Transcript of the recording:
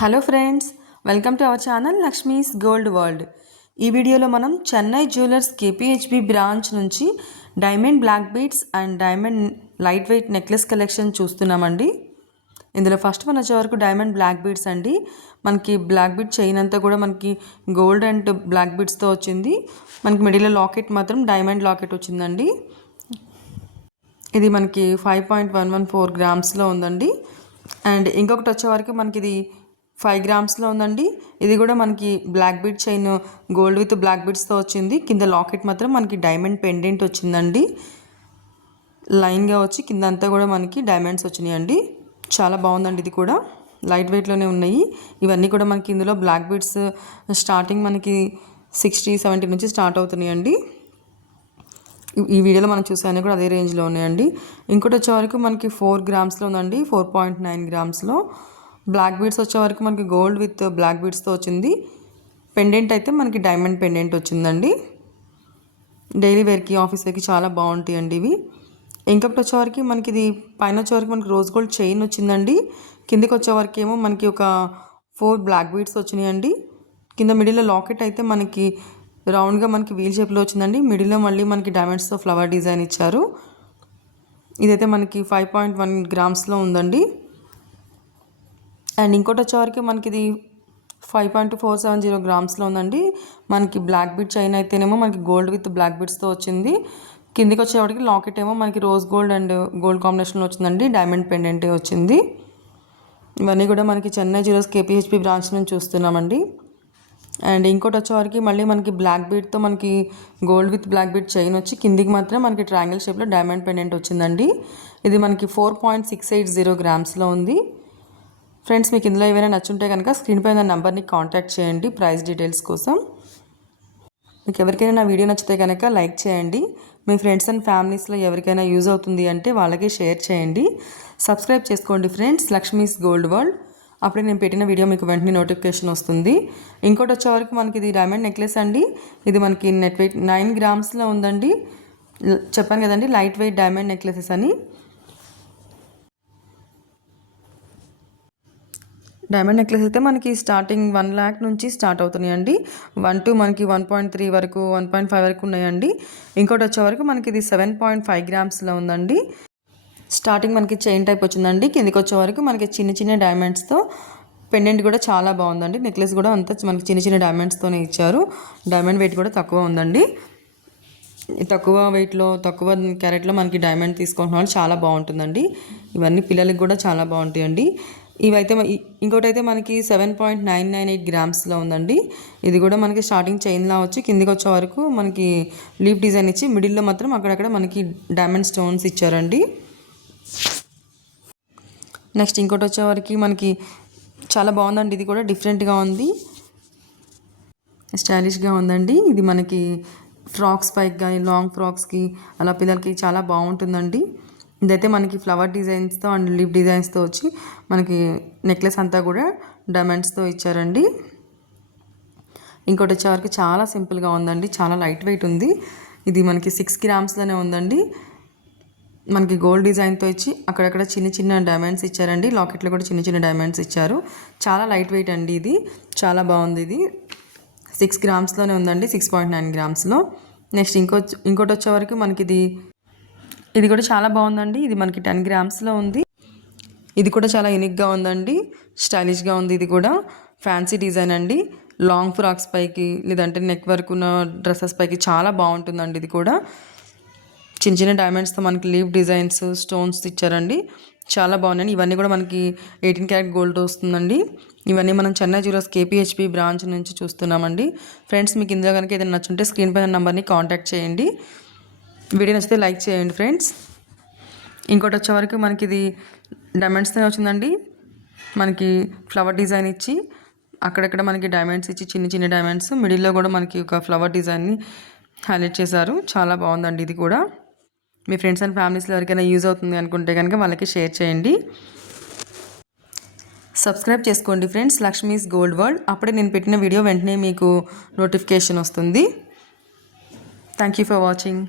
Hello friends, welcome to our channel Lakshmi's gold world. ఈ వీడియోలో మనం చెన్నై జ్యువెలర్స్ కేపీహెచ్బి బ్రాంచ్ నుంచి diamond black beads and diamond light weight necklace collection చూస్తున్నామండి. ఇందులో first మన వచ్చే వరకు డైమండ్ బ్లాక్ బీడ్స్ అండి. మనకి బ్లాక్ బీడ్ చైన్ అంతా కూడా మనకి గోల్డ్ అండ్ బ్లాక్ బీడ్స్తో వచ్చింది. మనకి మిడిల్లో లాకెట్ మాత్రం డైమండ్ లాకెట్ వచ్చిందండి. ఇది మనకి 5.114 గ్రామ్స్లో ఉందండి. అండ్ ఇంకొకటి వచ్చే వరకు మనకి ఇది 5 గ్రామ్స్లో ఉందండి. ఇది కూడా మనకి black bead chain gold with black బీడ్స్తో వచ్చింది. కింద లాకెట్ మాత్రం మనకి డైమండ్ పెండెంట్ వచ్చిందండి. లైన్గా వచ్చి కింద అంతా కూడా మనకి డైమండ్స్ వచ్చినాయండి. చాలా బాగుందండి. ఇది కూడా లైట్ వెయిట్లోనే ఉన్నాయి. ఇవన్నీ కూడా మనకి ఇందులో బ్లాక్ బీడ్స్ స్టార్టింగ్ మనకి 60-70 నుంచి స్టార్ట్ అవుతున్నాయండి. ఈ వీడియోలో మనం చూసాను కూడా అదే రేంజ్లో ఉన్నాయండి. ఇంకోటి వచ్చే వరకు మనకి 4 గ్రామ్స్లో ఉందండి. 4.9 గ్రామ్స్లో బ్లాక్ బీడ్స్ వచ్చే వరకు మనకి గోల్డ్ విత్ బ్లాక్ బీడ్స్తో వచ్చింది. పెండెంట్ అయితే మనకి డైమండ్ పెండెంట్ వచ్చిందండి. డైలీ వేర్కి, ఆఫీస్ వేర్కి చాలా బాగుంటాయండి ఇవి. ఇంకొకటి వచ్చేవరకు మనకి ఇది పైన వచ్చేవరకు మనకి రోజ్ గోల్డ్ చైన్ వచ్చిందండి. కిందకి వచ్చేవరకు ఏమో మనకి ఒక 4 బ్లాక్ బీడ్స్ వచ్చినాయండి. కింద మిడిల్లో లాకెట్ అయితే మనకి రౌండ్గా మనకి వీల్ షేప్లో వచ్చిందండి. మిడిల్లో మళ్ళీ మనకి డైమండ్స్తో ఫ్లవర్ డిజైన్ ఇచ్చారు. ఇదైతే మనకి 5.1 గ్రామ్స్లో ఉందండి. అండ్ ఇంకోటి వచ్చేవరకు మనకి ఇది 5.470 గ్రామ్స్లో ఉందండి. మనకి బ్లాక్ బీడ్ చైన్ అయితేనేమో మనకి గోల్డ్ విత్ బ్లాక్ బీడ్స్తో వచ్చింది. కిందికి వచ్చేవాడికి లాకెట్ ఏమో మనకి రోజ్ గోల్డ్ అండ్ గోల్డ్ కాంబినేషన్లో వచ్చిందండి. డైమండ్ పెండెంట్ వచ్చింది. ఇవన్నీ కూడా మనకి చెన్నై జ్యువెలర్స్ కేపీహెచ్బి బ్రాంచ్ నుంచి చూస్తున్నామండి. అండ్ ఇంకోటి వచ్చేవరకు మళ్ళీ మనకి బ్లాక్ బీడ్తో మనకి gold with black bead chain వచ్చి కిందికి మాత్రం మనకి ట్రయాంగిల్ షేప్లో డైమండ్ పెండెంట్ వచ్చిందండి. ఇది మనకి 4.680 గ్రామ్స్లో ఉంది. ఫ్రెండ్స్, మీకు ఇందులో ఏవైనా నచ్చుంటే కనుక స్క్రీన్ పైన నెంబర్ని కాంటాక్ట్ చేయండి ప్రైస్ డీటెయిల్స్ కోసం. మీకు ఎవరికైనా నా వీడియో నచ్చితే కనుక లైక్ చేయండి. మీ ఫ్రెండ్స్ అండ్ ఫ్యామిలీస్లో ఎవరికైనా యూజ్ అవుతుంది అంటే వాళ్ళకి షేర్ చేయండి. సబ్స్క్రైబ్ చేసుకోండి ఫ్రెండ్స్, లక్ష్మీస్ గోల్డ్ వరల్డ్. అప్పుడే నేను పెట్టిన వీడియో మీకు వెంటనే నోటిఫికేషన్ వస్తుంది. ఇంకోటి వచ్చేవరకు మనకి ఇది డైమండ్ నెక్లెస్ అండి. ఇది మనకి నెట్ వెయిట్ 9 గ్రామ్స్లో ఉందండి. చెప్పాను కదండి లైట్ వెయిట్ డైమండ్ నెక్లెసెస్ అని. డైమండ్ నెక్లెస్ అయితే మనకి స్టార్టింగ్ 1 lakh నుంచి స్టార్ట్ అవుతున్నాయండి. 1 to మనకి 1.3 వరకు, 1.5 వరకు ఉన్నాయండి. ఇంకోటి వచ్చే వరకు మనకి ఇది 7.5 గ్రామ్స్లో ఉందండి. స్టార్టింగ్ మనకి చైన్ టైప్ వచ్చిందండి. కిందికి వచ్చే వరకు మనకి చిన్న చిన్న డైమండ్స్తో పెండెంట్ కూడా చాలా బాగుందండి. నెక్లెస్ కూడా అంతా మనకి చిన్న చిన్న డైమండ్స్తోనే ఇచ్చారు. డైమండ్ వెయిట్ కూడా తక్కువ ఉందండి. తక్కువ వెయిట్లో, తక్కువ క్యారెట్లో మనకి డైమండ్ తీసుకుంటున్న వాళ్ళు చాలా బాగుంటుందండి. ఇవన్నీ పిల్లలకి కూడా చాలా బాగుంటాయండి. ఇవైతే ఇంకోటి అయితే మనకి 7.998 గ్రామ్స్లో ఉందండి. ఇది కూడా మనకి స్టార్టింగ్ చైన్లా వచ్చి కిందికి వచ్చే వరకు మనకి లీఫ్ డిజైన్ ఇచ్చి మిడిల్లో మాత్రం అక్కడక్కడ మనకి డైమండ్ స్టోన్స్ ఇచ్చారండి. నెక్స్ట్ ఇంకోటి వచ్చేవరకు మనకి చాలా బాగుందండి. ఇది కూడా డిఫరెంట్గా ఉంది, స్టైలిష్గా ఉందండి. ఇది మనకి ఫ్రాక్స్ పైకి కానీ లాంగ్ ఫ్రాక్స్కి అలా పిల్లలకి చాలా బాగుంటుందండి. ఇదైతే మనకి ఫ్లవర్ డిజైన్స్తో అండ్ లీఫ్ డిజైన్స్తో వచ్చి మనకి నెక్లెస్ అంతా కూడా డైమండ్స్తో ఇచ్చారండి. ఇంకోటి వచ్చేవరకు చాలా సింపుల్గా ఉందండి, చాలా లైట్ వెయిట్ ఉంది. ఇది మనకి 6 గ్రామ్స్లోనే ఉందండి. మనకి గోల్డ్ డిజైన్తో ఇచ్చి అక్కడక్కడ చిన్న చిన్న డైమండ్స్ ఇచ్చారండి. లాకెట్లో కూడా చిన్న చిన్న డైమండ్స్ ఇచ్చారు. చాలా లైట్ వెయిట్ అండి. ఇది చాలా బాగుంది. ఇది 6 గ్రామ్స్లోనే ఉందండి, 6.9 గ్రామ్స్లో. నెక్స్ట్ ఇంకోటి వచ్చేవరకు మనకి ఇది కూడా చాలా బాగుందండి. ఇది మనకి 10 గ్రామ్స్లో ఉంది. ఇది కూడా చాలా యూనిక్గా ఉందండి, స్టైలిష్గా ఉంది. ఇది కూడా ఫ్యాన్సీ డిజైన్ అండి. లాంగ్ ఫ్రాక్స్ పైకి లేదంటే నెక్ వర్క్ ఉన్న డ్రెస్సెస్ పైకి చాలా బాగుంటుందండి. ఇది కూడా చిన్న చిన్న డైమండ్స్తో మనకి లీఫ్ డిజైన్స్, స్టోన్స్ ఇచ్చారండి. చాలా బాగున్నాయి. ఇవన్నీ కూడా మనకి 18 క్యారెట్ గోల్డ్ వస్తుందండి. ఇవన్నీ మనం చెన్నై జ్యువెలర్స్ కేపీహెచ్బి బ్రాంచ్ నుంచి చూస్తున్నామండి. ఫ్రెండ్స్, మీకు ఇందులో కనుక ఏదైనా నచ్చుంటే స్క్రీన్ పైన నెంబర్ని కాంటాక్ట్ చేయండి. వీడియో నచ్చితే లైక్ చేయండి ఫ్రెండ్స్. ఇంకోటి వచ్చేవరకు మనకి ఇది డైమండ్స్తో వచ్చిందండి. మనకి ఫ్లవర్ డిజైన్ ఇచ్చి అక్కడక్కడ మనకి డైమండ్స్ ఇచ్చి చిన్న చిన్న డైమండ్స్ మిడిల్లో కూడా మనకి ఒక ఫ్లవర్ డిజైన్ని హైలైట్ చేశారు. చాలా బాగుందండి. ఇది కూడా మీ ఫ్రెండ్స్ అండ్ ఫ్యామిలీస్లో ఎవరికైనా యూజ్ అవుతుంది అనుకుంటే కనుక వాళ్ళకి షేర్ చేయండి. సబ్స్క్రైబ్ చేసుకోండి ఫ్రెండ్స్, లక్ష్మీస్ గోల్డ్ వరల్డ్. అప్పుడే నేను పెట్టిన వీడియో వెంటనే మీకు నోటిఫికేషన్ వస్తుంది. Thank you for watching.